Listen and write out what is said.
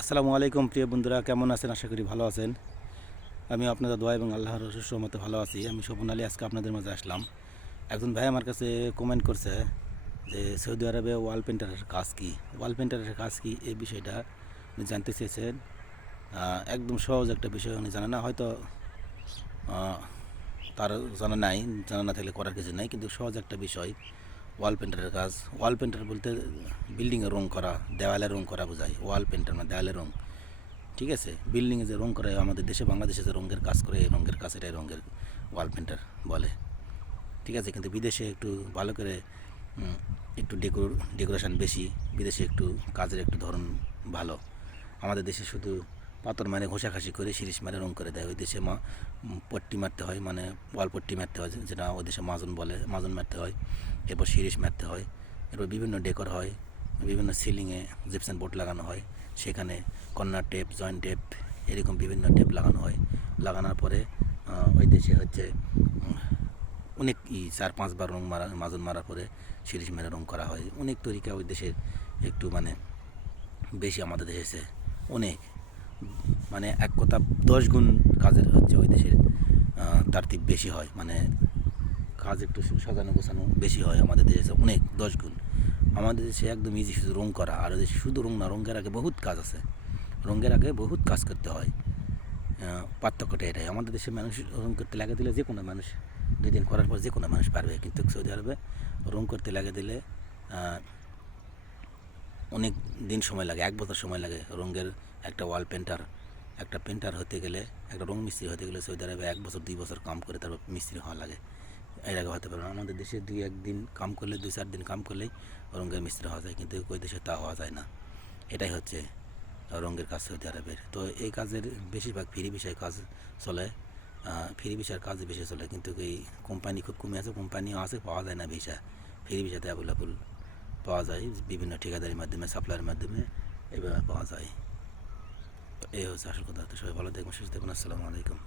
আসসালামু আলাইকুম প্রিয় বন্ধুরা, কেমন আছেন? আশা করি ভালো আছেন। আমি আপনাদের দোয়া এবং আল্লাহর অশেষ রহমতে ভালো আছি। আমি স্বপন আলী আজকে আপনাদের মাঝে আসলাম। একজন ভাই আমার কাছে কমেন্ট করছে যে সৌদি আরবে ওয়াল পেন্টারের কাজ কী, ওয়াল পেন্টারের কাজ কী এই বিষয়টা উনি জানতে চেয়েছেন। একদম সহজ একটা বিষয় উনি জানে না, হয়তো আহ, তার জানা নাই, জানা না থাকলে করার কিছু নাই, কিন্তু সহজ একটা বিষয় ওয়াল পেন্টারের কাজ। ওয়াল পেন্টার বলতে বিল্ডিংয়ে রং করা, দেওয়ালে রং করা বোঝায় ওয়াল পেন্টার, মানে দেওয়ালে রং। ঠিক আছে, বিল্ডিংয়ে যে রং করে আমাদের দেশে বাংলাদেশে যে রঙের কাজ করে, এই রঙের কাজ এটাই রঙের ওয়াল পেন্টার বলে। ঠিক আছে, কিন্তু বিদেশে একটু ভালো করে উম, একটু ডেকোরেশন বেশি, বিদেশে একটু কাজের একটু ধরন ভালো। আমাদের দেশে শুধু পাথর মানে ঘষাঘষি করে শিরিষ মারে রং করে দেয়। ওই দেশে পট্টি মারতে হয়, মানে ওয়াল পট্টি মারতে হয়, যেটা ওই দেশে মাজন বলে, মাজন মারতে হয়, এরপর শিরিষ মারতে হয়, এরপর বিভিন্ন ডেকর হয়, বিভিন্ন সিলিংয়ে জিপসান বোর্ড লাগানো হয়, সেখানে কর্নার টেপ, জয়েন্ট টেপ, এরকম বিভিন্ন টেপ লাগানো হয়। লাগানোর পরে ওই দেশে হচ্ছে অনেক 4-5 বার রং মারা, মাজন মারার পরে শিরিষ মেরে রং করা হয়। অনেক তরিকা ওই দেশের একটু মানে বেশি, আমাদের দেশে অনেক, মানে এক কথা 10 গুণ কাজের হচ্ছে ওই দেশের তারতিব বেশি হয়, মানে কাজ একটু সাজানো গোছানো বেশি হয় আমাদের দেশে অনেক 10 গুণ। আমাদের দেশে একদম ইজি শুধু রং করা, আর ওই দেশে শুধু রং না, রঙের আগে বহুত কাজ আছে, রঙের আগে বহুত কাজ করতে হয়। পার্থক্যটা এটাই, আমাদের দেশে মানুষ রং করতে লাগে দিলে যে কোনো মানুষ 2 দিন করার পর যে কোনো মানুষ পারবে, কিন্তু সৌদি আরবে রং করতে লাগে দিলে অনেক দিন সময় লাগে, 1 বছর সময় লাগে রঙের। একটা ওয়াল পেন্টার, একটা পেন্টার হতে গেলে, একটা রং মিস্ত্রি হতে গেলে সৌদি আরবে 1 বছর 2 বছর কাম করে তারপর মিস্ত্রি হওয়া লাগে। এর আগে হতে পারে না। আমাদের দেশে 2-1 দিন কাম করলে, 2-4 দিন কাম করলেই রঙের মিস্ত্রি হওয়া যায়, কিন্তু ওই দেশে তা হওয়া যায় না। এটাই হচ্ছে রঙের কাজ সৌদি আরবের। তো এই কাজের বেশিরভাগ ফ্রি বিষয়ে কাজ চলে, ফ্রি ভিসার কাজ বেশি চলে, কিন্তু এই কোম্পানি খুব কমে আছে, কোম্পানিও আছে, পাওয়া যায় না ভিসা। ফ্রি ভিসাতে অ্যাভেলেবল পাওয়া যায় বিভিন্ন ঠিকাদারির মাধ্যমে, সাপ্লাইয়ের মাধ্যমে, এইভাবে পাওয়া যায়। এই হচ্ছে আসল কথা। তো সবাই ভালো দেখবেন, সুস্থ দেখবেন। আসসালামু আলাইকুম।